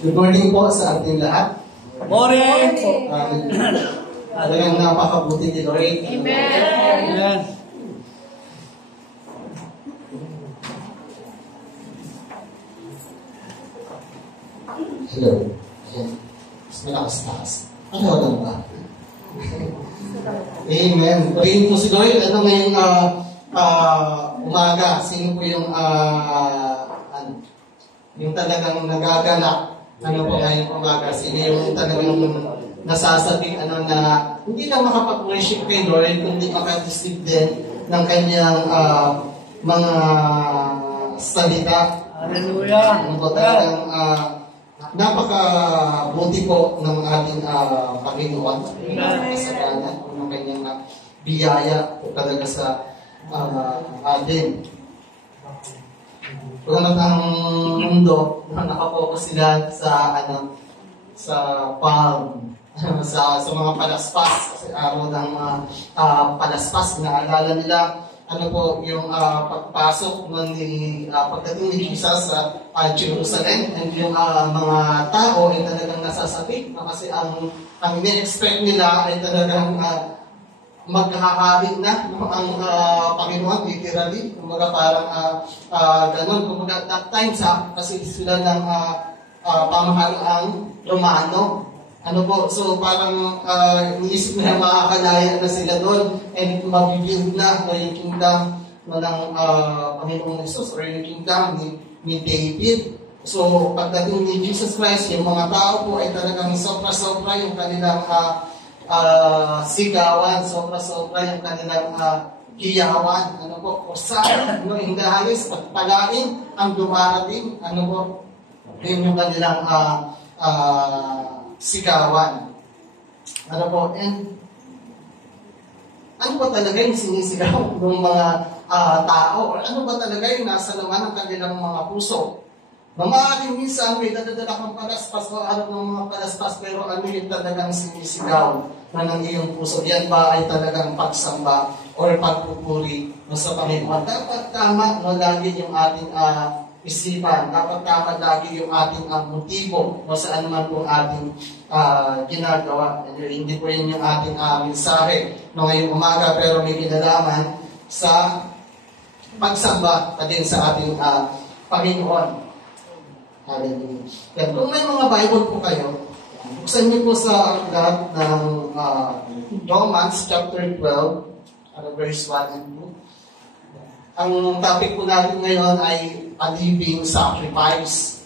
Good morning po sa ating lahat. Morning! Talagang napakabuti ni Lord. Amen! Hello. Mas malakas-takas. Ano lang ba? Amen. Pagin po si Lord, ano ngayong umaga? Sino po yung yung talagang nagagalak? Ano po ngayong umaga? Sino yung talagang nasasabi na hindi lang makapag-worship kay Lord, kundi makadisip din ng kanyang mga salita. Hallelujah! Ano po talagang napakabuti po ng ating Panginoon. Kasalanan ng kanyang biyaya po talaga sa atin. Kung ang mundo, nakapokus sila sa palm, sa mga palaspas, kasi araw ng palaspas, naalala nila yung pagpasok pagdating ni Jesus sa Jerusalem, and yung mga tao ay talagang nasasabi kasi ang in-expect nila ay talagang maghahari na ang Panginoon, literally. Kumbaga parang ganun. Kumbaga that time kasi sila ng pamahalaang Romano. So parang iniisip nila makakalaya na sila doon and mabibuild na yung kingdom ng Panginoong Jesus or yung kingdom ni David. So pagdating ni Jesus Christ, yung mga tao po ay talagang sobra-sobra yung kanilang sigawan, sobra-sobra yung kanilang hiyawan, kusahan, indahayos, pagpalain ang dumarating, yun yung kanilang sigawan. And ano ba talaga yung sinisigaw ng mga tao? Or ano ba talaga yung nasa laman ng kanilang mga puso? Maaaring minsan may dadadala kang palaspas o ano ng mga palaspas, pero ano yung talagang sinisigaw na ng iyong puso? Yan ba ay talagang pagsamba or pagpupuri sa Panginoon? Dapat tama lagi yung ating isipan. Dapat tama lagi yung ating motibo sa anuman pong ating ginagawa. Hindi po yun yung ating mensahe ngayong umaga, pero may kinalaman sa pagsamba pa din sa ating Panginoon. Hallelujah. Kung may mga Bible po kayo, buksan niyo po sa lahat ng Romans chapter 12, verse 1 and 2. Ang topic po natin ngayon ay a living sacrifice.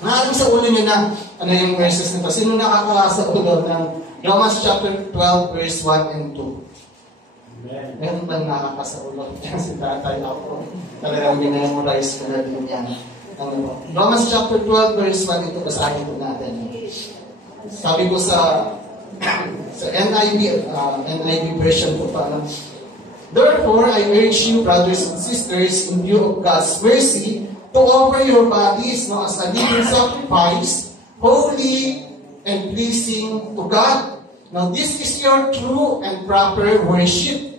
Maaaring sa ulo niyo na yung verses nito. Sino nakakasa ulo ng Romans chapter 12, verse 1 and 2? Meron ba nakakasa ulo? Si tatay ako. Talagang minamorize ko na din yan. Romans chapter 12, verse 1, ito basahin po natin. Sabi ko sa NIV version po pa. Therefore, I urge you, brothers and sisters, in view of God's mercy, to offer your bodies as a living sacrifice, holy and pleasing to God. Now, this is your true and proper worship.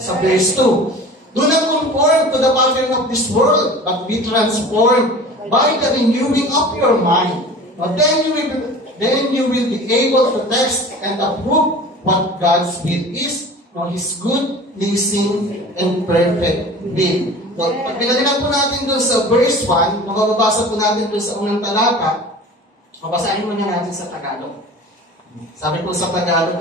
Sa verse 2. Do not conform to the pattern of this world, but be transformed by the renewing of your mind. Now, then you will be able to test and approve what God's will is, His good, pleasing, and perfect will. So, pag pinalinan po natin doon sa verse 1, mababasa po natin doon sa unang talata, mabasahin mo niya natin sa Tagalog. Sabi po sa Tagalog,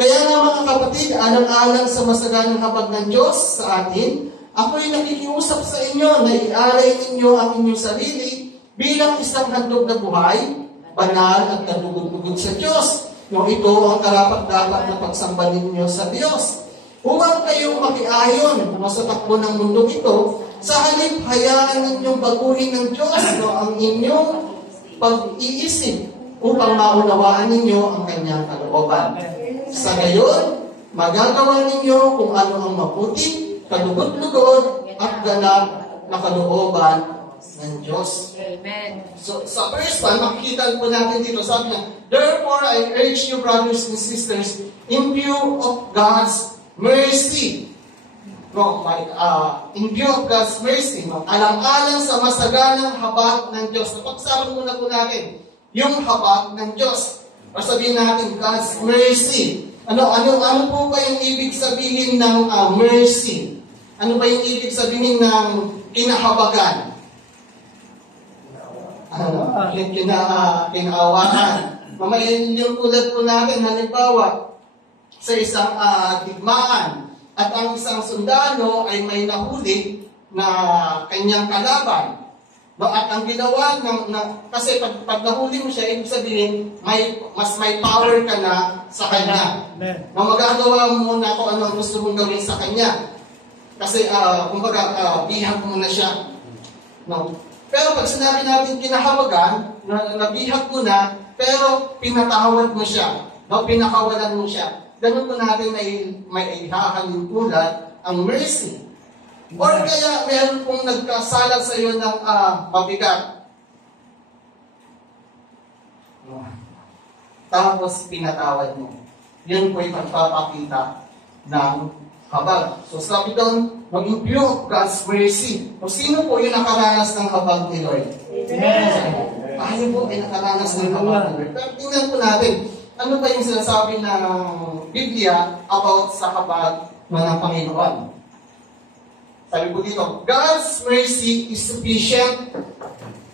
kaya nga mga kapatid, alang-alang sa masaganang habag ng Diyos sa atin, ako'y nakikiusap sa inyo na i-alay ninyo ang inyong sarili bilang isang handog na buhay, banal at kadugod-dugod sa Diyos. Ito ang karapat-dapat na pagsamba ninyo sa Diyos. Upang kayong makiayon sa takbo ng mundo ito Sa halip, hayaan ninyong baguhin ng Diyos ang inyong pag-iisip upang maunawaan ninyo ang kanyang kalooban. Sa gayon, magagawa ninyo kung ano ang mabuti, kalugod-lugod, at ganap na kalooban ng Diyos. Amen. So, sa first one, makikita po natin dito, sabi niya, therefore, I urge you, brothers and sisters, in view of God's mercy, in view of God's mercy, alang-alang sa masaganang habag ng Diyos. Napag-usapan muna po natin, yung habag ng Diyos. O sabihin natin, God's mercy. Ano po ba yung ibig sabihin ng mercy? Ano ba yung ibig sabihin ng kinahabagan? Kinaawakan. Mamayin yung tulad po natin, halimbawa, sa isang digmaan, at ang isang sundalo ay may nahuli na kanyang kalaban. At ang ginawa, kasi pag nahuli mo siya, ibig sabihin, mas may power ka na sa kanya. Magagawa mo muna kung ano ang gusto mong gawin sa kanya. Kasi, bihag mo na siya. Pero pag sinabi natin kinahawagan, nabihag mo na, pero pinatawad mo siya. Pinakawalan mo siya. Ganun po natin may ihahalin tulad ang mercy. Or kaya meron pong nagkasala sa iyo ng mabigat. Tapos pinatawad mo. Yan po yung pagpapakita ng habag. So sabi doon, maging view of God's mercy. O sino po yung nakaranas ng habag ni Lord? Amen. Tayo po ay nakaranas ng habag ni Lord. Pero tingnan po natin, ano ba yung sinasabi ng Biblia about sa habag ng Panginoon? Sabi po dito, God's mercy is sufficient.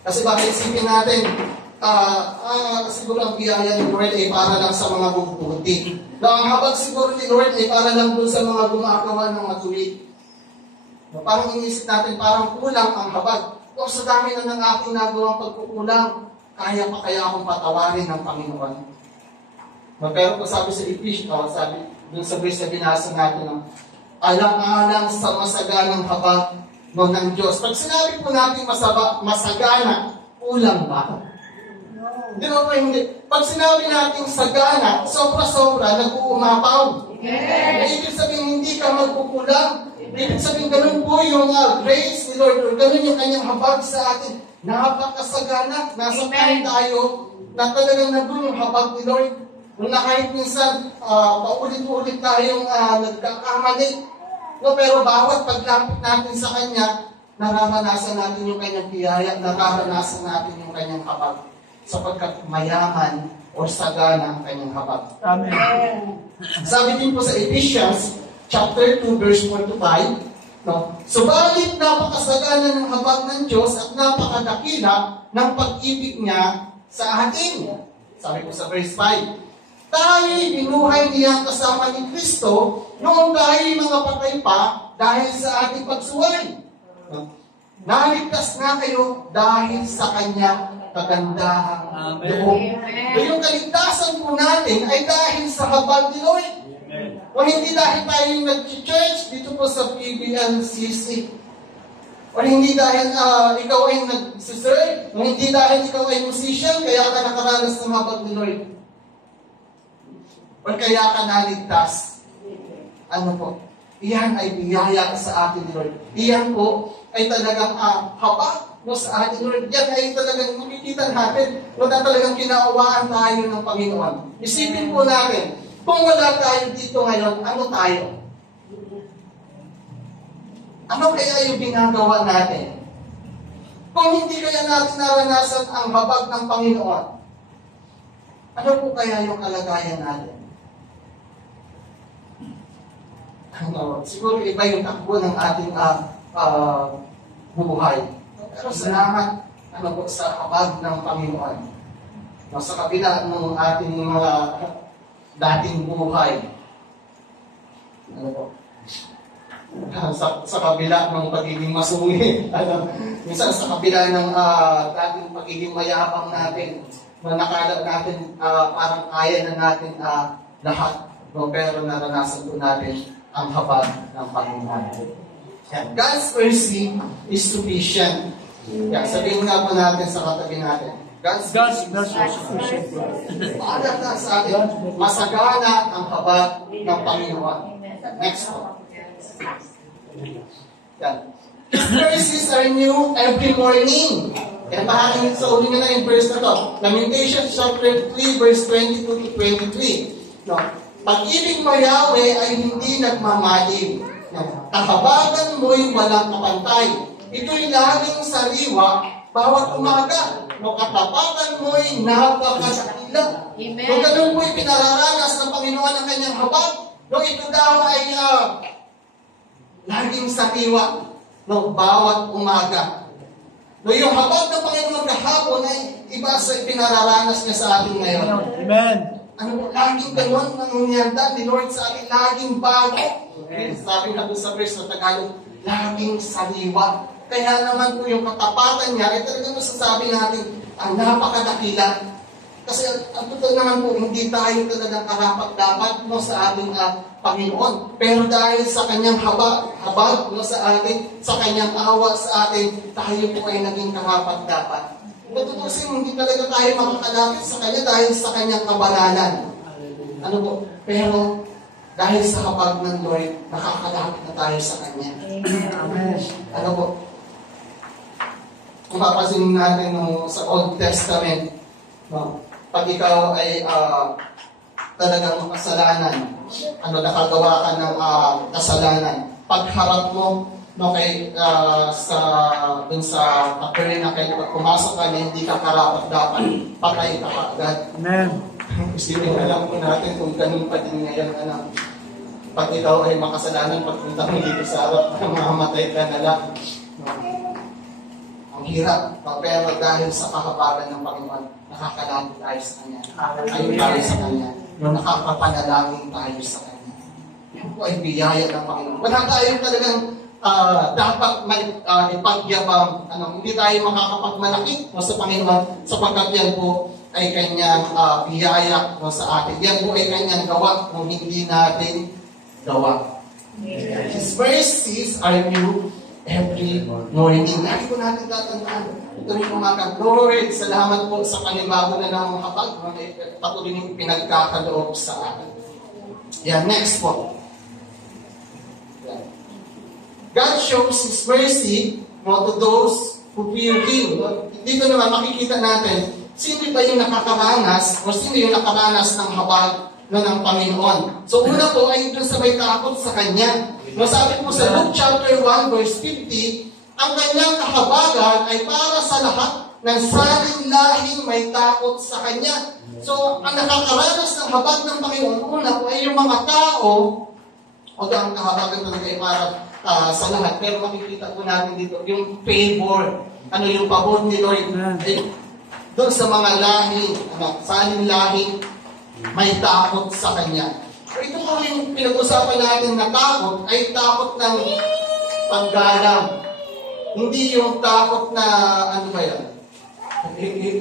Kasi bakit isipin natin, siguro ang biyaya ni Lord ay para lang sa mga bubuti. Ang habag siguro ni Lord ay para lang dun sa mga gumagawa ng matuwid. Parang inisip natin, parang kulang ang habag. O sa dami na ng aking nagawang pagkukulang, kaya pa kaya akong patawarin ng Panginoon. Pero kung sabi sa Ephesians, sabi dun sa verse na binasa natin, alang-alang sa masaganang habag ng Diyos. Pag sinabi po natin masagana, kulang ba? Di ba po hindi? Pag sinabi natin sagana, sobra-sobra, nag-uumapaw. Ibig sabihin, hindi ka magkukulang. Ibig sabihin, ganun po yung grace ni Lord, or ganun yung kanyang habag sa atin. Napakasagana. Nasa time tayo na talagang nandun yung habag ni Lord. Nung na kahit minsan, paulit-ulit tayong nagkakamali. Pero bawat paglapit natin sa Kanya, nararanasan natin yung Kanyang biyaya, nararanasan natin yung Kanyang habag. Sapagkat mayaman o sagana ang Kanyang habag. Amen. Sabi din po sa Ephesians, chapter 2, verse 4 to 5, subalit napakasagana ng habag ng Diyos at napakadakila ng pag-ibig niya sa atin. Sabi po sa verse 5, tayo'y binuhay niya kasama ni Kristo noong tayo'y mga patay pa dahil sa ating pagsuway. Naligtas na kayo dahil sa Kanya kagandahang loob. So yung kaligtasan po natin ay dahil sa habag ni Lord. O hindi dahil tayo nag-church dito po sa PBNCC. O hindi dahil ikaw ay nag-serve. O hindi dahil ikaw ay musician, kaya ka nakaranas ng habag ni Lord. O kaya ka naligtas. Ano po? Iyan ay biyaya sa atin ni Lord. Iyan po ay talagang habag sa atin Lord. Yan ay talagang makikita natin na talagang kinaawaan tayo ng Panginoon. Isipin po natin, kung wala tayo dito ngayon, ano tayo? Ano kaya yung ginagawa natin? Kung hindi kaya natin naranasan ang habag ng Panginoon, ano po kaya yung kalagayan natin? Siguro iba yung takbo ng ating buhay. Pero salamat po, sa habag ng Panginoon. Sa kabila ng ating mga dating buhay. Sa kabila ng pagiging masungit. Minsan sa kabila ng dating pagiging mayabang natin, na nakala natin parang kaya na natin lahat. Pero naranasan po natin ang habag ng Panginoon. God's mercy is sufficient. Sabihin nga po natin sa katabi natin. God's mercy is sufficient. Paalat na sa atin, masagana ang habag ng Panginoon. Next po. His mercies are new every morning. Kaya mahalin sa uli nga na yung verse na to. Lamentations chapter 3 verse 22 to 23. No? Pag-ibig mo, Yahweh, ay hindi nagmamalim. No? Kahabagan mo'y walang kapantay. Ito'y laging sariwa bawat umaga. No? Katapatan mo'y napakasakila. No, ganun mo'y pinararanas ng Panginoon ang kanyang habag. No, ito daw ay laging sariwa. No, bawat umaga. No, yung habag ng Panginoon kahapon ay iba sa pinararanas niya sa atin ngayon. Amen. Ano po, laging ganun ang nangyanda ni Lord sa atin, laging bago. Sabi nga doon sa verse na Tagalog, laging sariwa. Kaya naman po yung katapatan niya, ay talagang masasabi natin, ang napakadakila. Kasi ang totoo naman po, hindi tayo talagang karapat-dapat no, sa ating Panginoon. Pero dahil sa kanyang habag no, sa atin, sa kanyang awa sa atin, tayo po ay naging karapat-dapat. Matutusin, hindi talaga tayo makakalapit sa kanya dahil sa kanyang kabanalan. Ano po? Pero dahil sa habag ng Lord, nakakalapit na tayo sa kanya. Amen. Ano po? Kung papasin natin sa Old Testament, no, pag ikaw ay talagang makasalanan, nakagawa ka ng kasalanan, pagharap mo, no, kay, dun sa tabernacle, pag pumasok ka na hindi ka karapat-dapat, patay ka agad. Amen. Isipin alam po natin kung ganun pa din ngayon, pag ikaw ay makasalanan, pagpunta mo dito sa harap, mamamatay ka na lang. No? Ang hirap, pero dahil sa kahabagan ng Panginoon, nakakalapit tayo sa Kanya. Ayun tayo sa Kanya. No, nakapapanalangin tayo sa Kanya. Yan po ay biyaya ng Panginoon. Wala tayong talagang dapat ipagyabang. Hindi tayo makakapagmalaki no, sa Panginoon sapagkat yan po ay Kanyang biyaya no, sa atin. Yan po ay Kanyang gawa kung hindi natin gawa. His mercies are new every morning. Lagi po natin tatandaan. Ito rin umaga. Lord, salamat po sa panibago na ng habag. Patuloy niyong pinagkakaloob sa akin. Yan, next po. Yan. God shows His mercy to those who fear Him. Dito naman makikita natin, sino ba yung nakakaranas o sino yung nakaranas ng habag ng Panginoon. So una po ay doon sa may takot sa Kanya. Sabi po sa Luke chapter 1 verse 50, ang kanyang kahabagan ay para sa lahat ng saling-lahing may takot sa Kanya. So, ang nakakaranas ng habag ng Panginoon, una po ay yung mga tao, o ang kahabagan talaga ay para sa lahat. Pero makikita po natin dito, yung favor, yung pabor ni Lord, ay doon sa mga lahing, saling-lahing may takot sa Kanya. So, ito po yung pinag-usapan natin na takot ay takot ng paggalang. Hindi yung takot na, ano ba yan?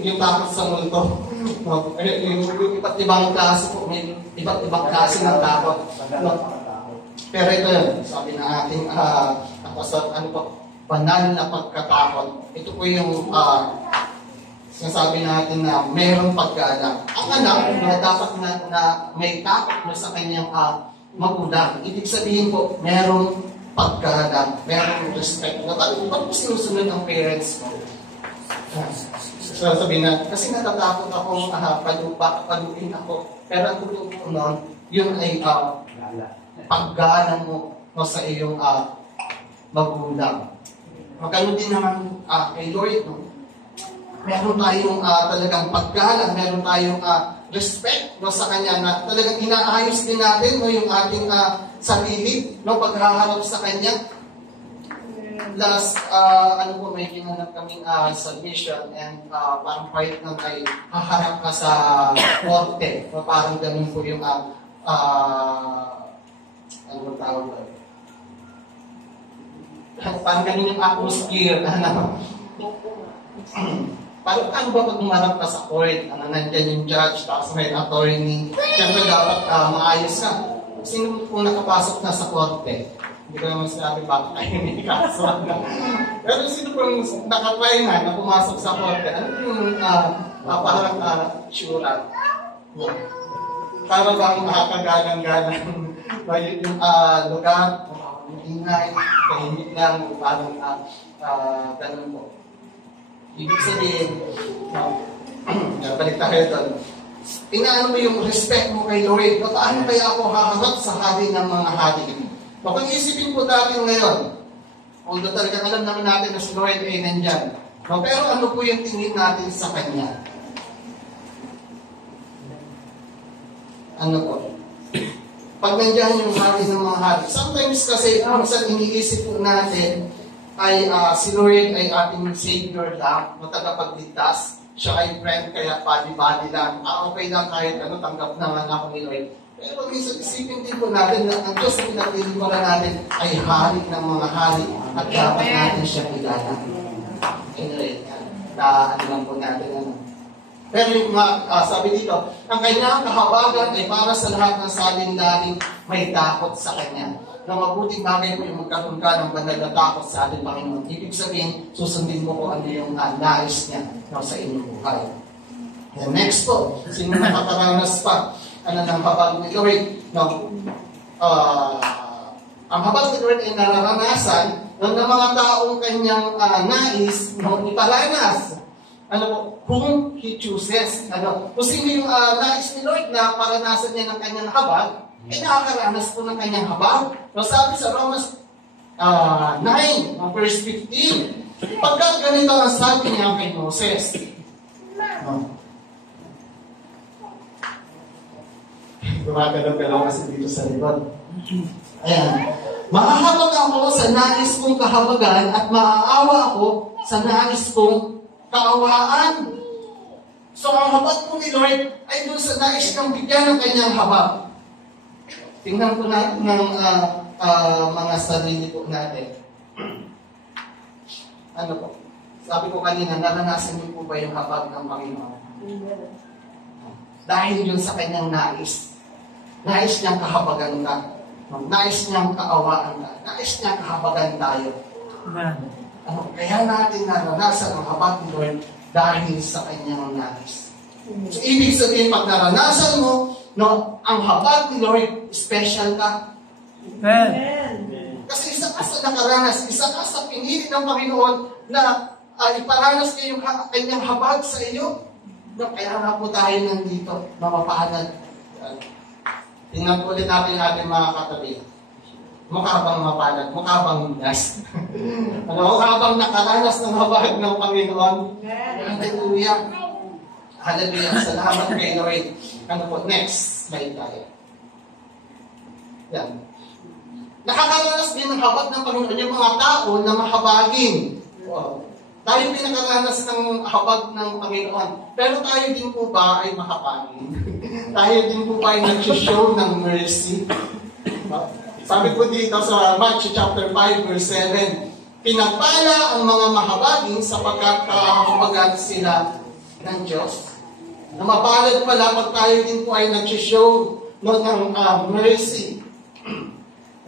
Yung takot sa multo. Yung iba't ibang klase po, may iba't ibang klase ng takot. Pero ito yun, sabi na ating, banal na pagkatakot. Ito po yung sinasabi natin na mayroong paggalang. Ang anak, dapat na may takot na sa kanyang magulang. Ibig sabihin po, mayroong paggalang, mayroong respect. Ba't po sinusunod ang parents mo? Sabi na, kasi natatakot akong paluin ako. Pero ang totoo po noon, yun ay paggalang mo sa iyong magulang. Magkano din naman kay Lord, no? Meron tayong talagang paggalang, meron tayong respect sa Kanya na talagang inaayos din natin yung ating sarili, paghaharap sa Kanya. Last, may ginanap kaming submission and parang part nun ay haharap ka sa korte. Parang ganun po yung tawag ba? Parang ganun yung atmosphere. Paano ba pag umarap ka sa court? Nandyan yung judge, tapos may attorney. Siyempre dapat maayos ka. Sino kung nakapasok na sa korte? Hindi ko naman sinabi bakit tayo may kaso. Pero sino pong nakatry na pumasok sa korte, ano yung parang sura? Para bang makakagalang-galang yung lugar, ingay, tahimik lang, parang ganun po. Ibig sabihin, balik tayo doon. Inaano mo yung respect mo kay Lord, paano kaya ako haharap sa hari ng mga hari? Pag-isipin po natin ngayon, although talagang alam naman natin na si Lord ay nandyan, pero ano po yung tingin natin sa Kanya? Ano po? Pag nandiyan yung hari ng mga hari, sometimes kasi minsan iniisip po natin ay si Lord ay ating Savior lang, matagapagligtas. Siya ay friend, kaya body-body lang. Okay lang kahit ano, tanggap naman ako ni Lord. Pero minsan isipin din po natin na ang Diyos na pinaglilingkuran natin ay hari ng mga hari at dapat natin siya kilala. Anyway, ano lang po natin. Pero yung sabi dito, ang kanyang kahabagan ay para sa lahat ng salindaring may takot sa Kanya. Na mabuting bagay po yung magkaroon ka ng banal na takot sa ating Panginoon. Ibig sabihin, susundin mo kung ano yung nais niya sa inyong buhay. And next po, sino nakakaranas pa ng habag ni Lord? No? Ang habag ni Lord ay nararanasan ng mga taong kanyang nais iparanas. Ano po? Whom He chooses. Kung sino yung nais ni Lord na paranasan niya ng kanyang habag, nakakaranas po ng kanyang habag. So, sabi sa Romans 9, verse 15, pagkat ganito ang sabi niya kay Moses. Gumagalaw ka lang kasi dito sa likod. Ayan. Mahahabag ako sa nais kong kahabagan at maaawa ako sa nais kong kaawaan. So, ang habag po ni Lord ay doon sa nais niyang bigyan ng kanyang habag. Tingnan po natin ng mga sarili po natin. Ano po? Sabi ko kanina, naranasan niyo po ba yung habag ng Panginoon? Dahil yun sa kanyang nais. Nais niyang kahabagan ka. Nais niyang kaawaan ka. Nais niyang kahabagan tayo. Kaya natin naranasan ang habag ni Lord dahil sa kanyang nais. So, ibig sabihin, pag naranasan mo, ang habag ni Lord, special ka. Amen. Kasi isa ka sa nakaranas, isa ka sa pinili ng Panginoon na iparanas niya yung kanyang habag sa iyo. Kaya nga po tayo nandito, mapapalad. Tingnan po ulit natin ating mga katabi. Mukha bang mapalad? Mukha bang nas? Mukha bang nakaranas ng habag ng Panginoon? Hallelujah. Hallelujah. Salamat kay Lord. Ano po? Next slide tayo. Yan. Nakakaranas din ng habag ng Panginoon yung mga tao na mahabagin. Wow. Tayo pinakaranas ng habag ng Panginoon. Pero tayo din po ba ay mahabagin? Tayo din po ba ay nag-show ng mercy? Sabi po dito sa Matthew chapter 5 verse 7, pinagpala ang mga mahabagin sapagkat kahabagan sila ng Diyos. Na mapalad pala pag tayo din po ay nag-show ng mercy.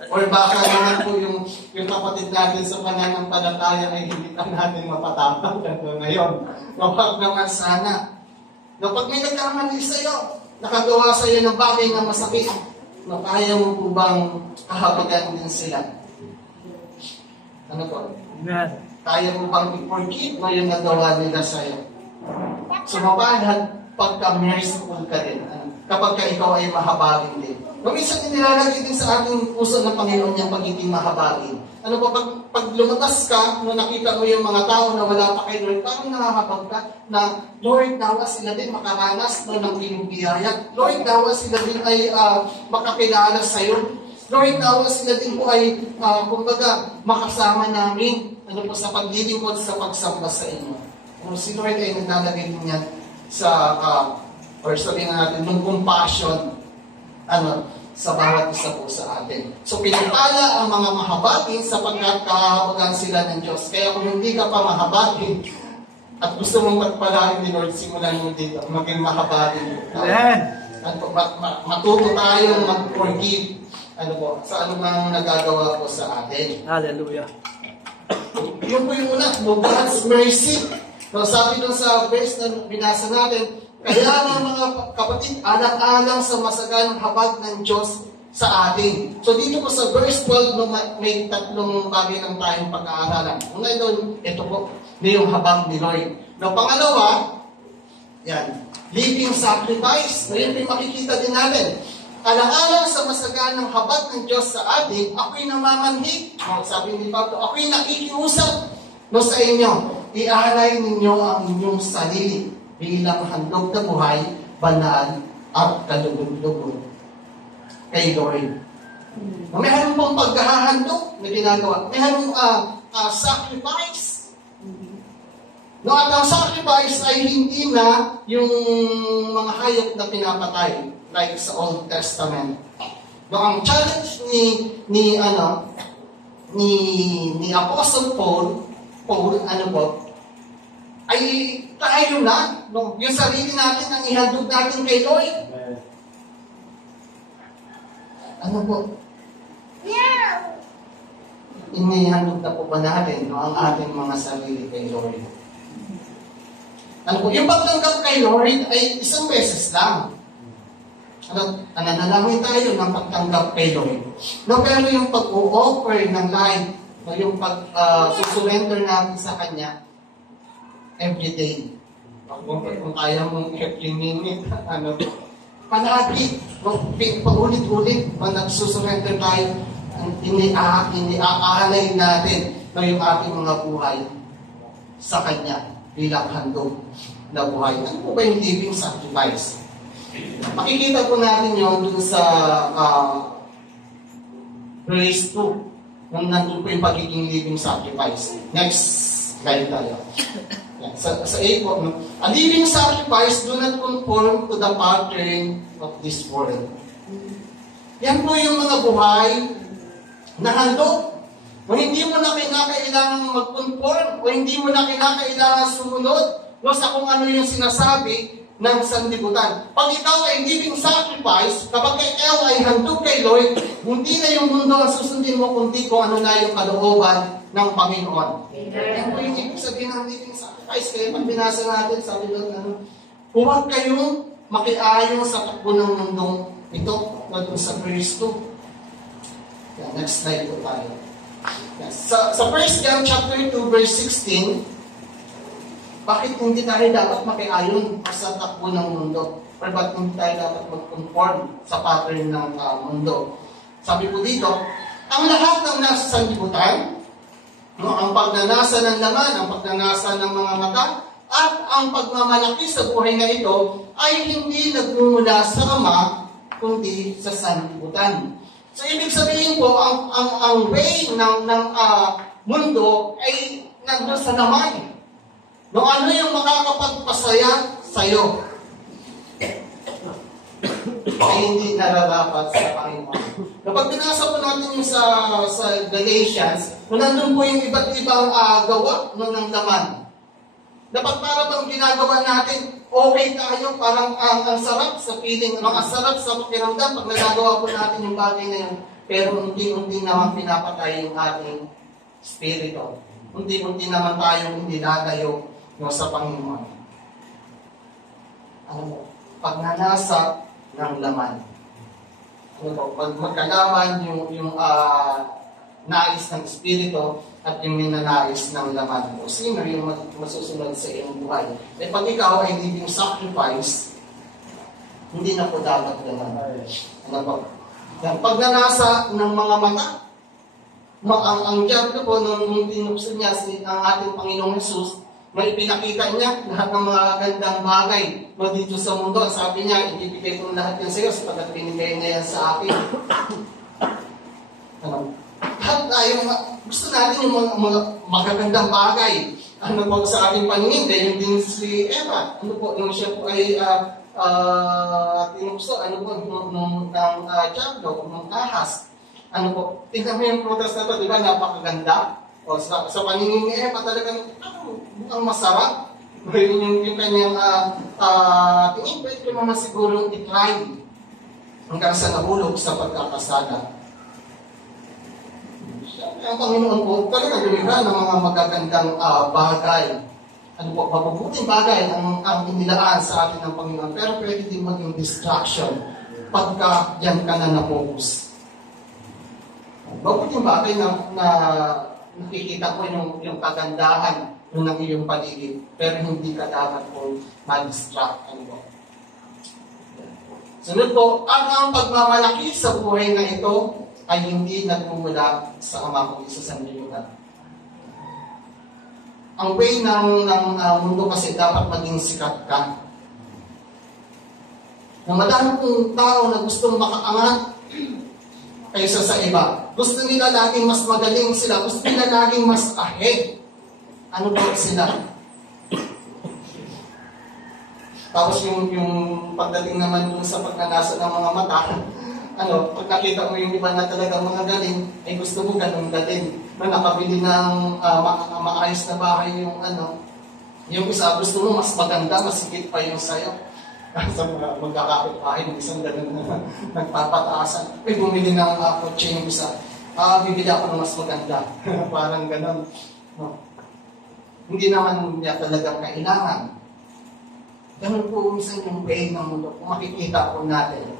Or baka naman po yung kapatid natin sa pananampalataya ay hindi pa natin mapatapang ngayon. Mapag naman sana. Na pag may nagkamali sa'yo, nakagawa sa'yo ng bagay na masakit, na kaya mo po bang kahabagan din sila? Ano po? Kaya mo bang i-forgive na yung nagawa nila sa'yo? So mapalad pagka-merciful ka din. Kapag ka ikaw ay mahabagin din. Minsan nilalagay din sa ating puso ng Panginoon niyang pagiging mahabagin. Ano po, pag lumabas ka, nung nakita mo yung mga tao na wala pa kay Lord, parang nakakabag ka na, Lord, nawa sila din makaranas ng iyong biyaya. Lord, nawa sila din ay makakilala sa'yo. Lord, nawa sila din po ay, kumbaga, makasama namin. Ano po, sa paglilingkod, sa pagsamba sa inyo. Si Lord ay naglalagay din yan sa, or sabihin natin, ng compassion, sa bawat isa po sa atin. So, pinagpala ang mga mahabagin sapagkat kahabagan sila ng Diyos. Kaya kung hindi ka pa mahabagin at gusto mong magpalain ni Lord, simulan mo dito, maging mahabagin. Matuto tayong mag-forgive. sa anumang nagagawa po sa atin. Hallelujah. Yun po yung una, no, God's mercy. So, sabi doon sa verse na binasa natin, kaya nga mga kapatid, alang-alang sa masaganang habag ng Diyos sa atin. So dito po sa verse 12, no, may tatlong bagay lang tayong pag-aaralan. Una doon, ito po, yung habag ni Lord. No, pangalawa, yan, living sacrifice. No, yun yung makikita din natin. Alang-alang sa masaganang habag ng Diyos sa atin, ako'y namamanhik. No, sabi ni Pablo, ako'y nakikiusap no, sa inyo. Ialay ninyo ang inyong sarili bilang handog na buhay, banal at kalugod-lugod kay Lord. No, mayroon pong paghahandog na ginagawa. Mayroon sacrifice. No, at ang sacrifice ay hindi na yung mga hayop na pinapatay like sa Old Testament. No, ang challenge ni Apostle Paul ay tayo na, no, yung sarili natin ang ihandog natin kay Lord. Ano po? Inihandog na po ba natin, no, ang ating mga sarili kay Lord? Ano po? Yung pagtanggap kay Lord ay isang beses lang. Nanalangin tayo ng pagtanggap kay Lord. No, pero yung pag-o-offer ng life, no, yung pag-surrender natin sa Kanya, everyday. Kung kaya mong every minute, palagi, paulit-ulit, pag nagsusurrender tayo, iniaalay natin no, yung ating mga buhay sa Kanya bilang handog na buhay. Ano po ba yung living sacrifice? Makikita po natin yun dun sa verse 2, nung nandun po yung pagiging living sacrifice. Next slide tayo. Sa A po, no? A living sacrifice do not conform to the pattern of this world. Yan po yung mga buhay na handog. O hindi mo na kinakailangan mag-conform o hindi mo na kinakailangan sumunod no, sa kung ano yung sinasabi ng sanlibutan. Pag ikaw ay living sacrifice, kapag ikaw ay handog kay Lord, hindi na yung mundo ang susundin mo, kundi kung ano na yung kalooban ng Panginoon. Yan po yung ibig sabihin ng living sacrifice. Kaya pag binasa natin, sabi doon, huwag kayong makiayon sa takbo ng mundong ito, doon sa verse 2. Yan, next slide po tayo. Yan. Sa 1 John chapter 2, verse 16, bakit hindi tayo dapat makiayon sa takbo ng mundo? Or bakit hindi tayo dapat mag-conform sa pattern ng mundo? Sabi po dito, ang lahat ng nasa sanlibutan, no, ang pagnanasa ng laman, ang pagnanasa ng mga mata, at ang pagmamalaki sa buhay na ito ay hindi nagmumula sa Ama, kundi sa sanlibutan. So, ibig sabihin po, ang way ng mundo ay nandun sa laman. No, ano yung makakapagpasaya sa'yo? Ay hindi nararapat sa Panginoon. Kapag binasa po natin yung sa Galatians, nandun po yung iba't ibang gawa ng laman. Dapat para bang ginagawa natin, okay tayo, parang ang sarap sa feeling, ang sarap sa pakiramdam pag nagagawa po natin yung bagay na yun, pero unti-unti naman pinapatay yung ating spirito. Unti-unti naman tayong hindi lalayo no, sa Panginoon. Ano mo? Pagnanasa ng laman. Ano po? Pag magkalaman yung nais ng Espiritu at yung minanais ng laman. O sino yung masusunod sa iyong buhay? Eh pag ikaw ay living sacrifice, hindi na po dapat laman. Ano po? Yung pagnanasa ng mga mata, ang diablo po nung tinukso niya ang ating Panginoong Jesus, may pinakita niya lahat ng mga gandang bagay no, dito sa mundo. Sabi niya, ibibigay ko lahat yan sa iyo sapagkat pinigay niya yan sa akin. Ano? Lahat tayo, gusto natin yung mga magagandang bagay. Ano po sa ating paningin, yung din si Eva. Ano po, nung siya po ay tinukso, ano po, nung diablo, nung ahas. Ano po, tingnan mo yung prutas na to, di ba, napakaganda. O sa paningin ni Eva, talagang mukhang masarap. Yung kanyang tingin, pwede ko naman sigurong i-try hanggang sa nahulog sa pagkakasala ang Panginoon po, talagang lumikha ng mga magagandang bagay. Ano po, mabubuting bagay ang inilaan sa atin ng Panginoon. Pero pwede din maging distraction pagka yan ka na na-focus. Mabuting bagay na nakikita ko yung kagandahan ng iyong paligid, pero hindi ka dapat po ma-distract. Ano po? Sunod po, ang pagmamalaki sa buhay na ito ay hindi nagmumula sa Ama kundi sa sanlibutan. Ang way ng mundo kasi dapat maging sikat ka. Na madami pong tao na gustong makaangat kaysa sa iba. Gusto nila laging mas magaling sila. Gusto nila laging mas ahead. Ano ba sila? Tapos yung pagdating naman dun sa pagnanasa ng mga mata, pag nakita mo yung iba na talagang mga galing, ay gusto mo ganun galing. Na nakabili ng maayos na bahay yung isa, gusto mo mas maganda, mas higit pa yung sayo. Sa mga magkakapit bahay, yung isang ganun na nagpapataasan. Ay, bumili ng kotse yung isa. Bibili ako ng mas maganda. Parang ganun. No. Hindi naman niya talagang kailangan. Ganun po minsan yung way ng mundo. Kung makikita po natin.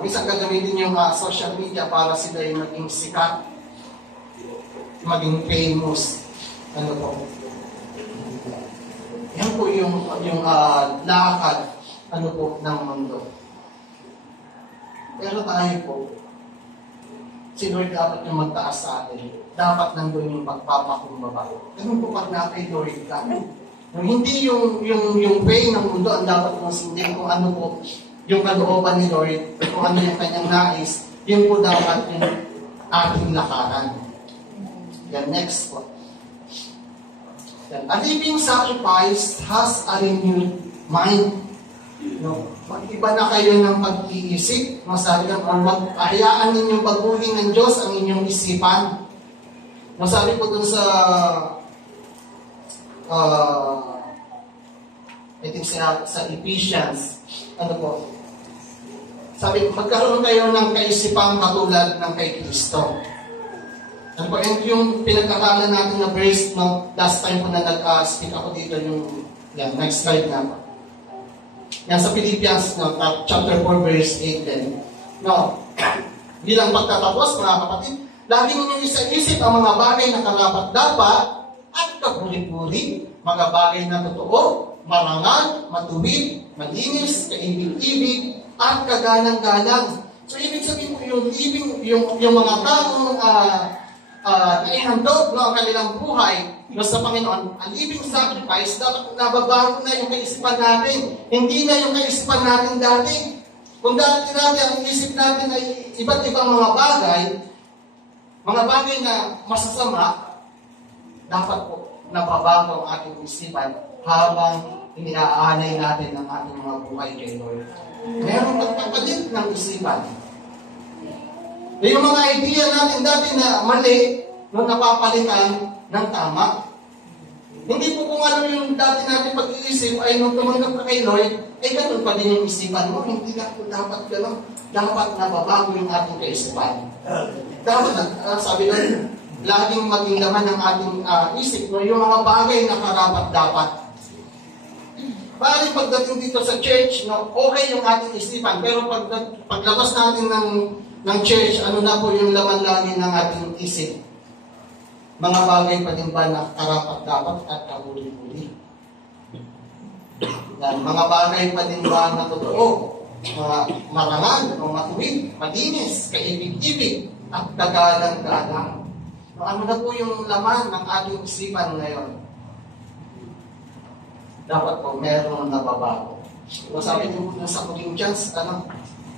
Minsan gagamitin yung social media para sila yung maging sikat, maging famous. Ano po? Yan po yung lakad ng mundo. Pero tayo po, si Lord dapat yung magtaas sa atin. Dapat nandun yung pagpapakumbaba. Ganun po pag na-kay Lord ka. Hindi yung way ng mundo ang dapat mong sundin kung ano po yung kalooban ni Lord, kung ano yung kanyang nais, yun po dapat yung ating lakaran. Yan, next po. Yan. A living sacrifice has a renewed mind. No? Mag-iba na kayo ng pag-iisip. Masabi lang, hayaan ninyong baguhin ng Diyos ang inyong isipan. Masabi po dun sa I think sa Ephesians, ano po? Sabi, magkaroon kayo ng kaisipang katulad ng kay Kristo. Ano po, yung pinagkakalan natin na verse no, last time po na nag-speak ako dito, yung next slide na po. Yan sa Philippians, no, chapter 4, verse 8 din. No, bilang pagtatapos, mga kapatid, lagi ninyong isa-isip ang mga bagay na karapat-dapat at kapuri-puri, mga bagay na totoo, marangal, matuwid, malinis, kaibig-ibig, at kagalang-galang. So, ibig sabihin po yung mga taong naihandog ang kanilang buhay sa Panginoon, ang living sacrifice, dapat nababago na yung kaisipan natin. Hindi na yung kaisipan natin dati. Kung dati ang isip natin ay iba't ibang mga bagay na masasama, dapat po nababago ang ating isipan habang iniaalay natin ang ating mga buhay kay Lord. Meron pagpapalit ng isipan. Yung mga idea natin dati na mali, nung napapalitan ng tama. Hindi po kung ano yung dati natin pag-iisip ay nung tumanggap ka kay Lord, ay ganun pa din yung isipan mo. Hindi na po dapat ganun. Dapat nababago yung ating kaisipan. Dapat, sabi na, laging maging laman ng ating isip, no? Yung mga bagay na karapat-dapat. Parang pagdating dito sa church, no, okay yung ating isipan, pero paglabas natin ng church, ano na po yung laman lagi ng ating isip? Mga bagay pa din ba na karapat-dapat at kahuli-huli? Mga bagay pa din ba na totoo? Mga marangal, matuwid, malinis, kaibig-ibig, at kagalang-galang. Ano na po yung laman ng ating isipan ngayon? Dapat po meron nababago. Sabi din po sa Corinthians,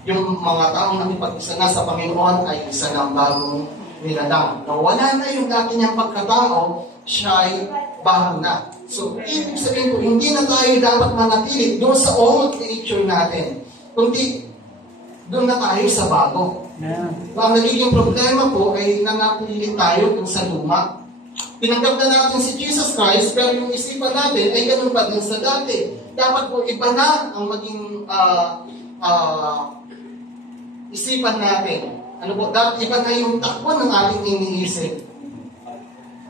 yung mga taong nakipag-isa na sa Panginoon ay isa ng bagong nilalang. Wala na yung dati niyang pagkatao, siya ay bago na. So, ibig sabihin po, hindi na tayo dapat manatili doon sa old nature natin, kundi doon na tayo sa bago. Yeah. Ang nagiging problema po ay nanatili tayo doon sa luma. Tinanggap na natin si Jesus Christ, pero yung isipan natin ay ganun pa din sa dati. Dapat po iba na ang maging isipan natin. Ano po, dapat iba na yung takbo ng ating iniisip.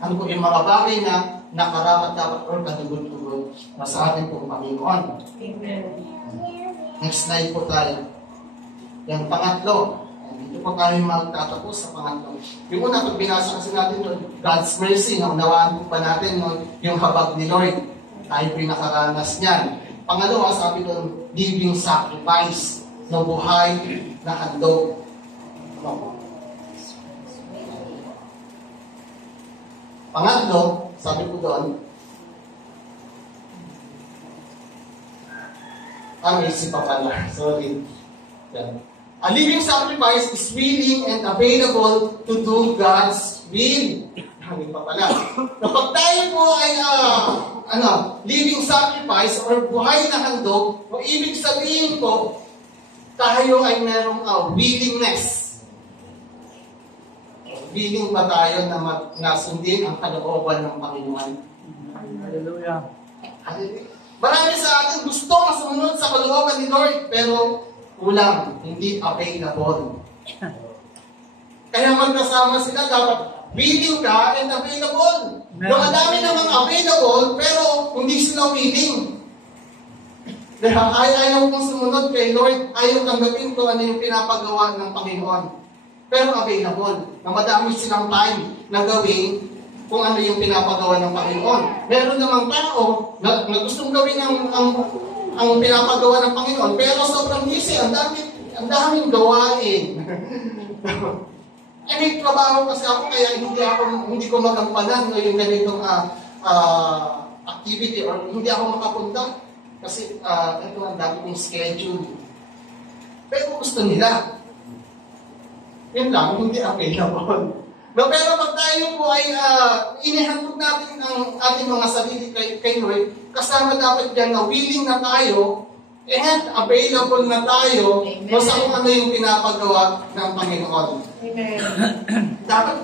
Ano po yung mga bagay na nakarapat dapat or katugod-tugod sa ating pong Panginoon. Amen. Next slide po tayo. Yung pangatlo. Dito po tayo magtatapos sa pangatlo. Yung una, pag binasa kasi natin doon, God's mercy, naunawaan po pa natin yung habag ni Lord. Tayo po yung nakaranas niyan. Pangalawa, sabi doon, living sacrifice, na buhay na handog. Pangatlo, sabi ko doon, may isip pa pala. Sorry. Yan. A living sacrifice is willing and available to do God's will. Hangin pa pala. Kapag tayo po ay living sacrifice or buhay na handog, o ibig sabihin po, tayo ay merong willingness. Willing ba tayo na sundin ang kalooban ng Panginoon? Hallelujah. Marami sa atin gusto na sumunod sa kalooban ni Lord, pero kulang, hindi available. Kaya magkasama sila, dapat willing ka and available. Yung madami namang available, pero hindi sila willing. Dahil ayaw kong sumunod kay Lord, ayaw tanggapin ko ano yung pinapagawa ng Panginoon. Pero available, na madami silang time na gawin kung ano yung pinapagawa ng Panginoon. Meron namang tao na gustong gawin ang pinapagawa ng Panginoon, pero sobrang busy, ang daming gawain. May trabaho kasi ako, kaya hindi ko magampanan yung ganitong activity or hindi ako makapunta. Kasi ito ang dami kong schedule. Pero gusto nila. Yun lang, hindi available. No, pero pag tayo po ay inihandog natin ang ating mga sarili kay Lord, kasama dapat dyan na willing na tayo and available na tayo sa kung ano yung pinapagawa ng Panginoon. Amen. Dapat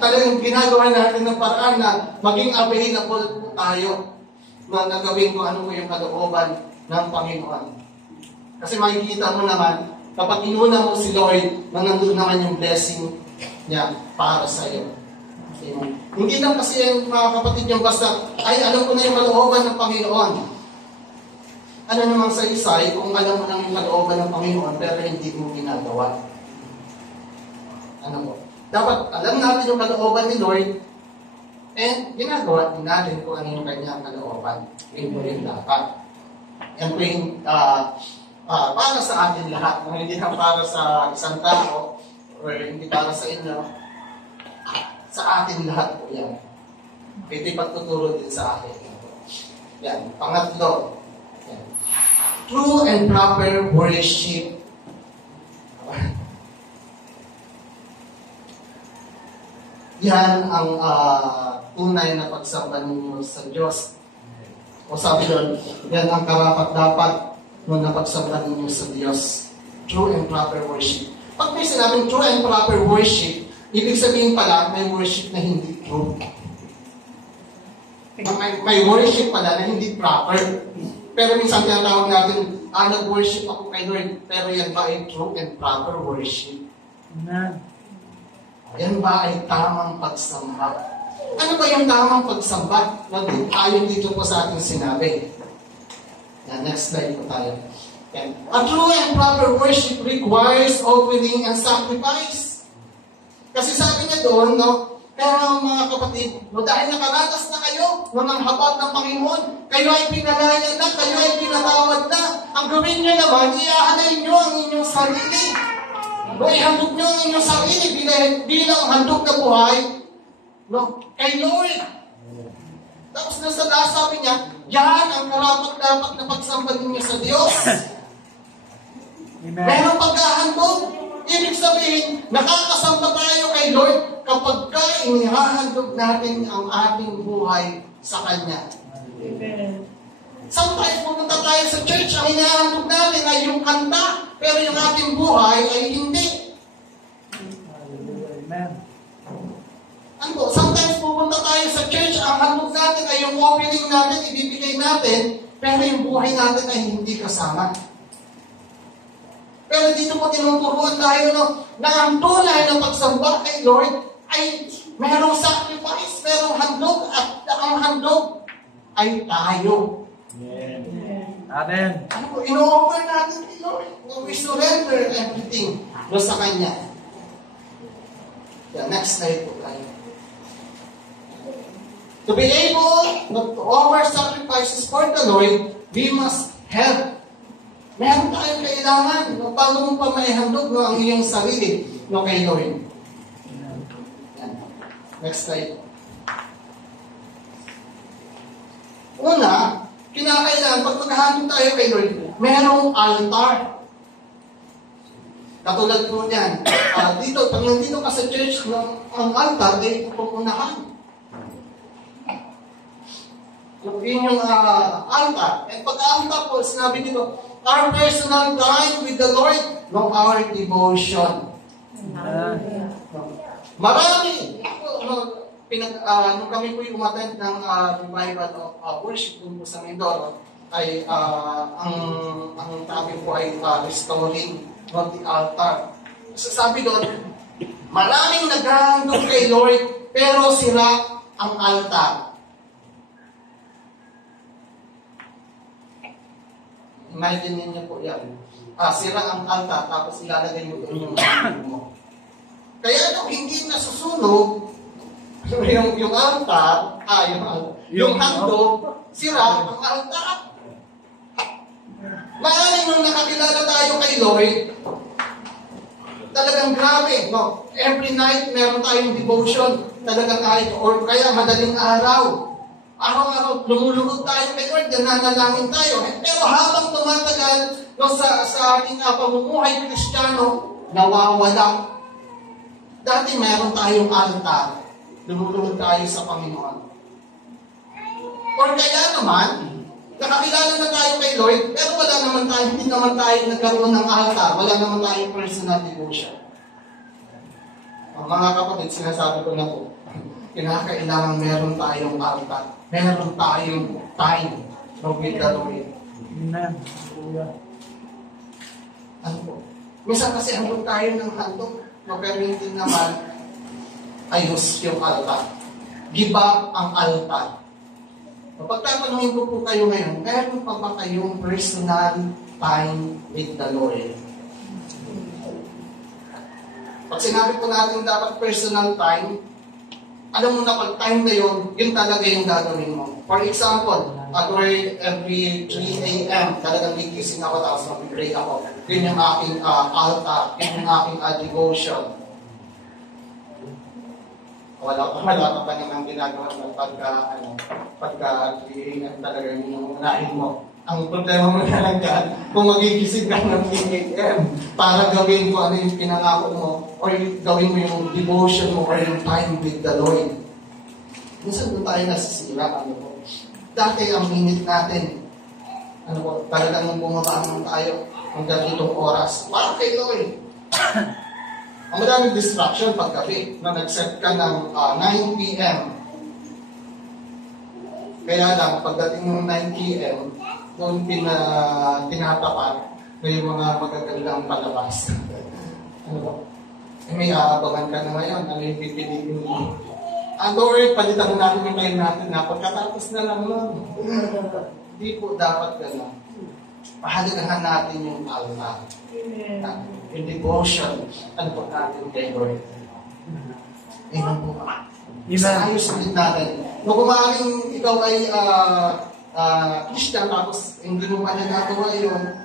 talagang ginagawa natin ng paraan na maging available po tayo na nagawin kung ano yung kalooban ng Panginoon. Kasi makikita mo naman, kapag inuna mo si Lord, nandun naman yung blessing niya para sa iyo. Hindi lang kasi yung mga kapatid yung basta, ay alam ko na yung kalooban ng Panginoon. Ano namang sa isay kung alam mo na yung kalooban ng Panginoon pero hindi mo ginagawa. Ano po? Dapat alam natin yung kalooban ni Lord and ginagawa din natin kung ano yung kanyang kalooban. Yun po rin dapat. Yan po yung para sa atin lahat. Hindi lang para sa isang tao or hindi para sa inyo. Sa atin lahat po yan. Ito'y pagtuturo din sa akin. Yan. Pangatlo. Yan. True and proper worship. Yan ang tunay na pagsamba ninyo sa Diyos. O sabi doon, yan ang karapat-dapat nung napagsamba ninyo sa Diyos. True and proper worship. Pag may sinabing true and proper worship, ibig sabihin pala, may worship na hindi true. May worship pala na hindi proper. Pero minsan tinatawag natin, nag-worship ako kay Lord, pero yan ba ay true and proper worship? Amen. Yan ba ay tamang pagsamba? Ano ba yung tamang pagsamba? Ayon dito po sa ating sinabi. Yan, next slide po tayo. Yan. A true and proper worship requires offering and sacrifice. Kasi sabi niya doon, pero mga kapatid, dahil nakaranas na kayo ng habag ng Panginoon, kayo ay pinalaya na, kayo ay pinatawad na. Ang gawin niyo naman, iaanay niyo ang inyong sarili. Ihandog niyo ang inyong sarili bilang handog na buhay kay Lord. Tapos nasa taas sabi niya, yan ang karapat-dapat na pagsamba ninyo sa Diyos. Amen. Merong pagkahandog. Ibig sabihin, nakakasamba tayo kay Lord kapag inihahandog natin ang ating buhay sa Kanya. Amen. Sometimes pumunta tayo sa church, ang inihahandog natin ay yung kanta, pero yung ating buhay ay hindi. Amen. Ano? Sometimes pupunta tayo sa church, ang handog natin ay yung opening natin, ibibigay natin, pero yung buhay natin ay hindi kasama. Pero dito po tinuturuan tayo na ang tunay na pagsamba kay Lord ay merong sacrifice, merong handog, at ang handog ay tayo. Amen. Ano po, ino-offer natin kay Lord. We surrender everything sa Kanya. The next slide po tayo. To be able to offer sacrifices for the Lord, we must have. Meron tayong kailangan. Paano mo pa maihandog ang iyong sarili kay Lord? Yan. Next slide. Una, kinakailangan, pag maghahandog tayo kay Lord, merong altar. Katulad po niyan. Dito, pag nandito ka sa church, ang altar ay pupunahan. Yun yung altar. At pag-altar po, sinabi dito, our personal time with the Lord, our devotion. Marami. Nung kami po yung umattend ng revival of worship dun po sa Mindoro, ay ang topic po ay restoring the altar. So sabi doon, maraming naghahandog kay Lord, pero sira ang altar. Imagine niyo po yan. Sira ang altar, tapos ilalagay mo doon yung handog mo. Kaya nung hindi nasusunog, yung altar, yung handog, sira ang altar. Maaaring nung nakakilala tayo kay Lord, talagang grabe, no? Every night, meron tayong devotion, talagang or kaya madaling araw. Araw-araw, lumulugod tayo kay Lord, nananalangin tayo. Pero habang tumatagal, sa ating pamumuhay Kristiyano, nawawala. Dati meron tayong altar, lumulugod tayo sa Panginoon. Or kaya naman, nakakilala na tayo kay Lord, pero hindi naman tayo nagkaroon ng altar, wala naman tayong personal devotion. Mga kapatid, sinasabi ko na po, kinakailangan meron tayong altar, meron tayong time with the Lord. Amen. Ano po? Minsan kasi handog tayo ng handog, pero hindi naman ayos yung altar. Giba ang altar. Pagtatanungin ko po kayo ngayon, meron pa ba kayong personal time with the Lord? Pag sinabi po natin dapat personal time, alam mo na pag time na yun talaga yung gagawin mo. For example, every 3 a.m., talagang gigising ako tapos mag-pray ako. Yun yung aking altar, yun yung aking devotion. Wala pa naman ginagawa ng pagka-hihingan talaga yung unahin mo. Ang problema mo na lang dyan, kung magigising ka ng 8 a.m. para gawin ko ano yung pinangako mo, or gawin mo yung devotion mo, or yung time with the Lord. Minsan doon tayo nasisira, Dati ang minute natin, talagang bumabangon tayo hanggang itong oras. Para kay Lord. Ang madaming distraction paggabi na nag-set ka ng 9 p.m. Kaya lang, pagdating ng 9 p.m., doon tinatapat na yung mga magagandang palabas. May aabangan ka na ngayon, ano yung pipiliin mo? Lord, palitan natin yung time natin na pagkatapos na lang nun. Hindi po dapat gano'n. Pahalagahan natin yung altar. Yung devotion, po natin kay Lord. Amen po ba? Ayos ulit natin. Kung kumaaring ikaw ay Christian, tapos hindi mo pa nagagawa yun,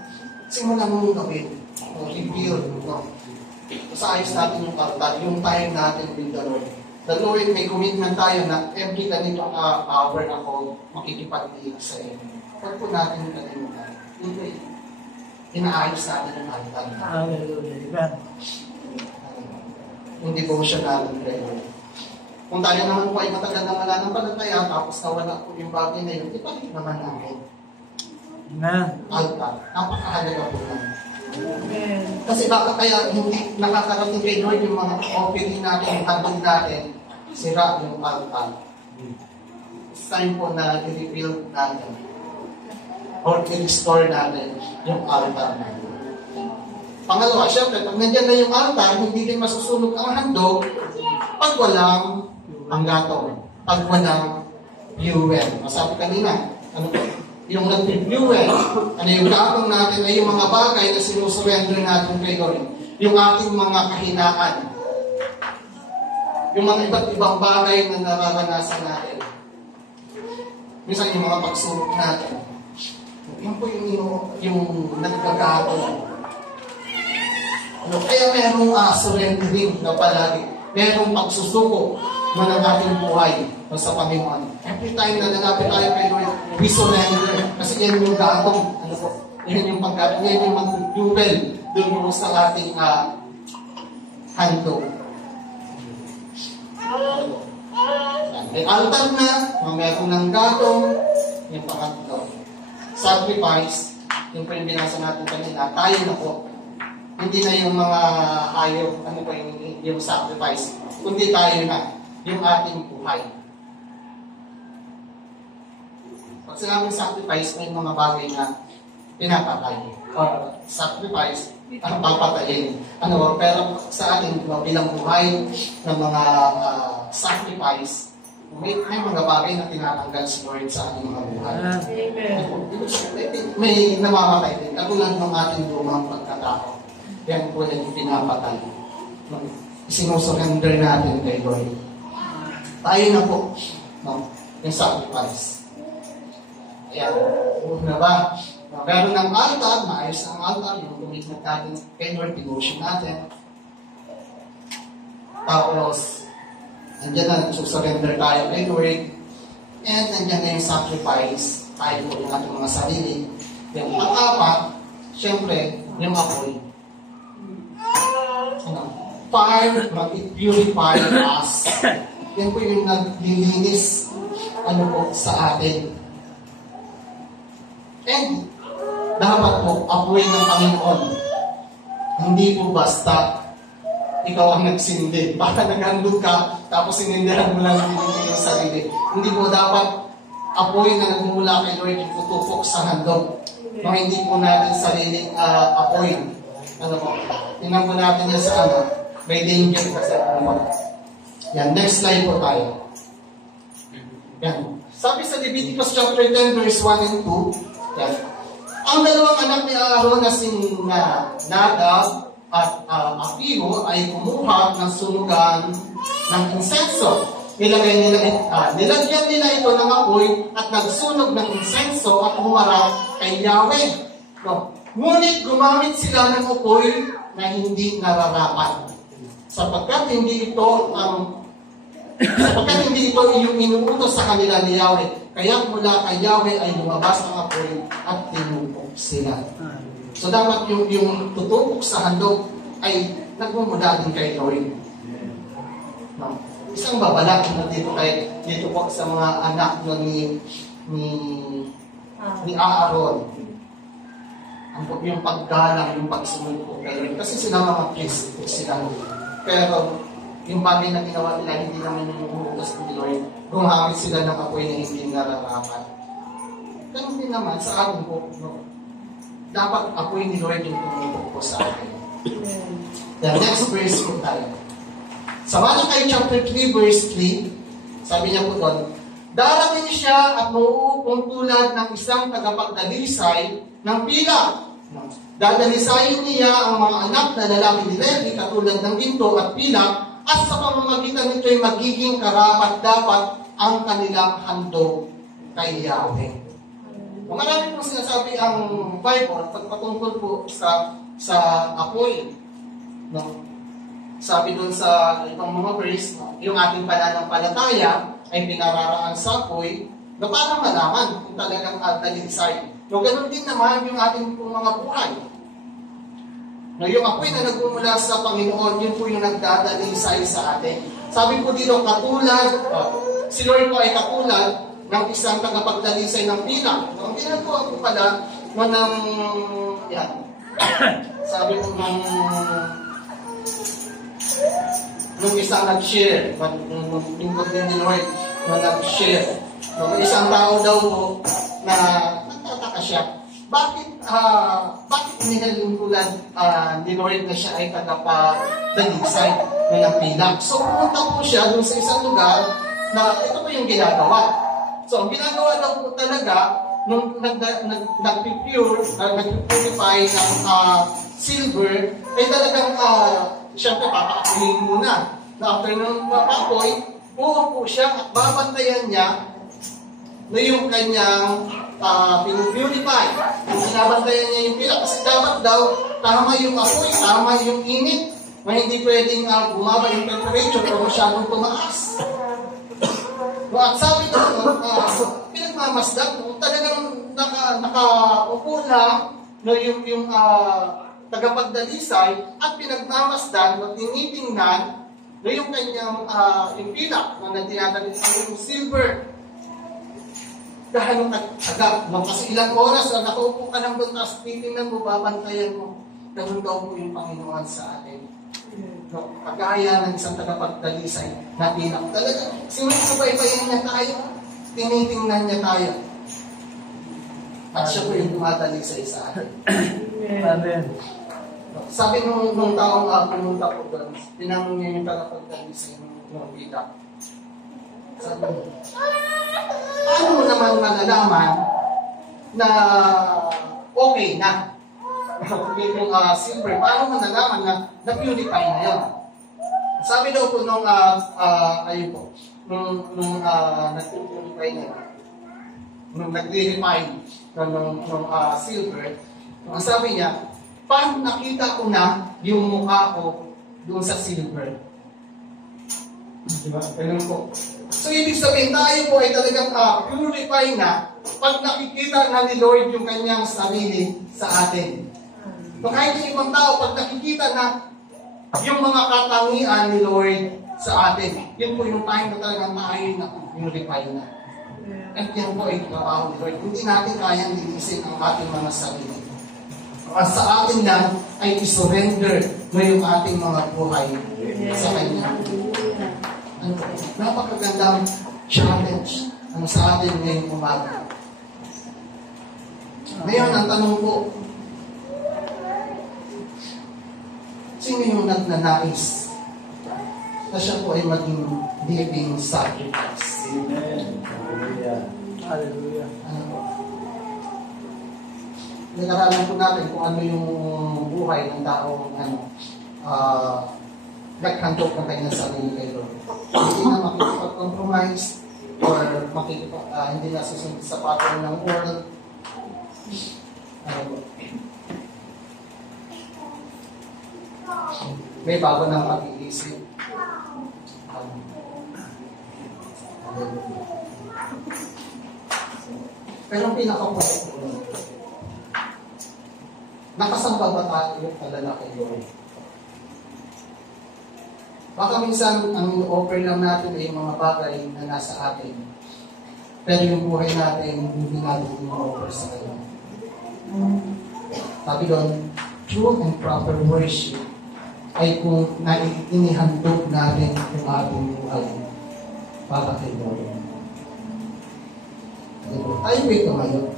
simulan mo gawin. Rebuild. Sa ayos natin yung altar, yung time natin with the Lord. The Lord, may commitment tayo na every ganito hour ako makikipag-iig sa iyo. Huwag po natin kalimutan. Hindi. Inaayos natin yung altar. Hallelujah. Yung devotion natin kay Lord. Kung tayo naman po ay matagal na wala ng panataya, tapos nawala po yung bagay na yun, ipalik naman namin. Amen. Altar. Napakahalaga po naman. Amen. Kasi baka kaya hindi nakakarating kay Lord yung mga offering natin, yung handog natin, sira yung altar. It's time po na i-rebuild natin or i-restore natin yung altar natin. Pangalawa, syempre, pag nandiyan na yung altar, hindi din masusunog ang handog pag walang panggatong, pag walang fuel. Masabi kanina, ano po? Yung nag-fuel, ano yung gatong natin ay yung mga bagay na sinusurrender natin kay Lord. Yung ating mga kahinaan. Yung mga iba't ibang bagay na nararanasan natin. Minsan yung mga pagsubok natin. Yan po yung nagkagato. Ano, kaya merong surrendering na palagi. Merong pagsusuko na ng ating buhay sa Panginoon. Every time na nalapit tayo kay Lord, we surrender. Kasi yan yung gatong. Ano po? Yan yung paggatong. Yan yung mag-jubel doon mo sa ating handog. May altar na, meron ng gatong, yung pangatlo. Sacrifice, yung po yung binasa natin kanina, tayo na po. Hindi na yung mga hayop, ano pa yung sacrifice, kundi tayo na, yung ating buhay. Pag sinabing sacrifice, may mga bagay na pinapatay. Or sacrifice, ang papatayin. Ano, pero sa ating bilang buhay ng mga sacrifice, may mga bagay na tinatanggal si Lord sa ating mga buhay. May namamatay din. Katulad ng ating lumang pagkatao. Yan po yung pinapatay. Sinusurrender natin kay Lord. Tayo na po. No? Yung sacrifice. Ayan. Na ba? Meron ng altar, maayos ang altar, yung commitment natin kay Lord, devotion natin. Tapos, nandiyan na, nagsusurrender tayo kay Lord. And nandiyan na yung sacrifice, tayo po yung ating mga sarili. Yung pang-apat, syempre, yung apoy. Fire, mag-purify us. Yan po yung naglilinis po sa atin. And dapat po, apoy ng Panginoon. Hindi po basta ikaw ang nagsindi. Baka naghandog ka, tapos sinindihan mo lang yung sarili. Hindi po dapat apoy na nagmula kay Lord yung tutupok sa handog. No, hindi po natin sariling apoy. Ano po? Tingnan po natin yan sa may danger kasi yan, next slide po tayo. Yan. Sabi sa Leviticus chapter 10 verse 1 and 2, yan. Ang dalawang anak ni Aaron na Nadab at Abihu ay kumuha ng sunugan ng insenso. Nilagyan nila ito ng apoy at nagsunog ng insenso at humarap kay Yahweh. No. Ngunit gumamit sila ng apoy na hindi nararapat. Sapagkat hindi ito yung inuutos sa kanila ni Yahweh. Kaya mula kay Yahweh ay lumabas ang apoy at tinupok sila. So dapat yung tutupok sa handog ay nagmumula din kay Lord. No? Isang babala na dito po sa mga anak ni Aaron. Yung paggalang, yung pagsunod po kay Lord. Kasi sila mga priest po sila. Pero yung bagay na ginawa nila, hindi naman yung utos ni Lord. Gumamit sila ng apoy na hindi nararapat. Ganun din naman sa ating po. No? Dapat apoy ni Lord yung tumupok po sa atin. The next verse po tayo. Sa Malachi chapter 3 verse 3, sabi niya po doon, darating siya at mauupong tulad ng isang tagapagdalisay ng pila. Dadalisayin niya ang mga anak na lalaki ni Levi katulad ng ginto at pila at sa pamamagitan nito ay magiging karapat-dapat ang kanilang handog kay Yahweh. Marami pong sinasabi ang Bible pagpatungkol po sa apoy. No? Sabi doon sa ibang mga verse, yung ating pananampalataya ay pinararaan sa apoy na parang malaman kung talagang dalisay. No, ganun din naman yung ating mga buhay. No, yung apoy na nagmumula sa Panginoon, yun po yung nagdadalisay sa atin. Sabi po dito, si Lord po ay katulad ng isang tagapagdalisay ng pila. No, ang ginagawa po pala yan. Sabi po nung isang nag-share, lingkod din ni Lord na nag-share. No, isang tao daw po na nagtataka siya. bakit inilingkulan ni Lord na siya ay tagapagdalisay ng pilak? So, pumunta po siya doon sa isang lugar na ito po yung ginagawa. So, ang ginagawa daw po talaga, nung nag-purify ng silver, ay talagang, siyempre, papakapunin muna. After nung papakoy, buo po siya at babantayan niya na yung kanyang pinupurify. Yung binabantayan niya yung pilak. Kasi dapat daw, tama yung apoy, tama yung init, na hindi pwedeng bumaba yung temperature o masyadong tumaas. At sabi doon, pinagmamasdan, talagang nakaupo lang no, yung tagapagdalisay at pinagmamasdan o tinitingnan na yung kanyang yung pilak na tinatalisay yung silver. Dahil agad, kasi ilang oras na nakaupo ka lang doon, tapos titingnan mo, babantayan mo. Ganun daw po yung Panginoon sa atin. No, kagaya ng isang tagapagdalisay na pilak. Talaga, sinusubaybayan niya tayo, tinitingnan niya tayo. At siya po yung dumadalisay sa atin. Amen. Sabi nung taong pumunta po doon, tinanong niya yung tagapagdalisay ng pilak. Sabi niya, paano mo naman malalaman na okay na? Yung silver, paano mo nalaman na na-purify na yun? Sabi daw po nung ayun po, nung nag-purify na yun, nung nag-refine nung silver, ang sabi niya, paano nakita ko na yung mukha ko doon sa silver? Diba? Ganun po. So, ibig sabihin, tayo po ay talagang purify na pag nakikita na ni Lord yung kanyang sarili sa atin. So, kahit yung ibang tao, pag nakikita na yung mga katangian ni Lord sa atin, yun po yung time na talagang tayo na purify na. At yan po ay trabaho ni Lord. Hindi natin kayang linisin ang ating mga sarili. At sa atin lang ay isurrender na yung ating mga buhay sa Kanya. Napakagandang challenge sa atin ngayong umaga. Ngayon, ang tanong po, sino yung nagnanais na siya po ay maging living sacrifice? Amen. Hallelujah. Hallelujah. Ano po? Nag-aralan po natin kung ano yung buhay ng taong naghandog ng kanyang sarili kay Lord. Hindi na makikipag-compromise or hindi na susundin sa pattern ng world. Ano po? May bago ng pag-iisip. Pero ang pinaka-point po, nakasamba ba tayo talaga kay Lord? Baka minsan, ang offer lang natin ay yung mga bagay na nasa atin. Pero yung buhay natin, hindi natin yung-offer sa Kanya. Sabi doon, true and proper worship ay kung inihandog natin yung ating buhay para kay Lord. Tayo may tumayo.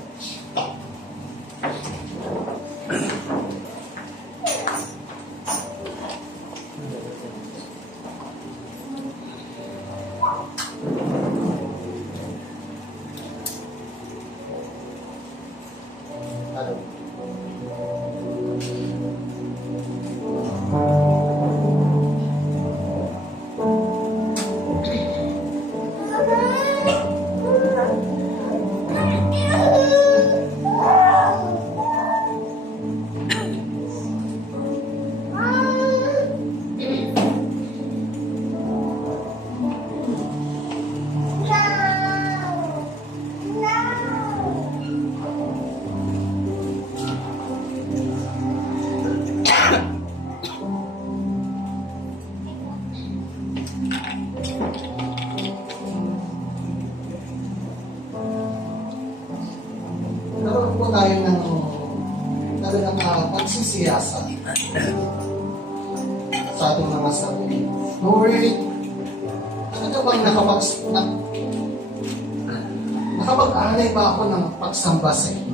Naroon po tayo ng talagang pagsisiyasa sa ating mga sarili. Lord, ano bang nakapag-alay ba ako ng pagsamba sa iyo?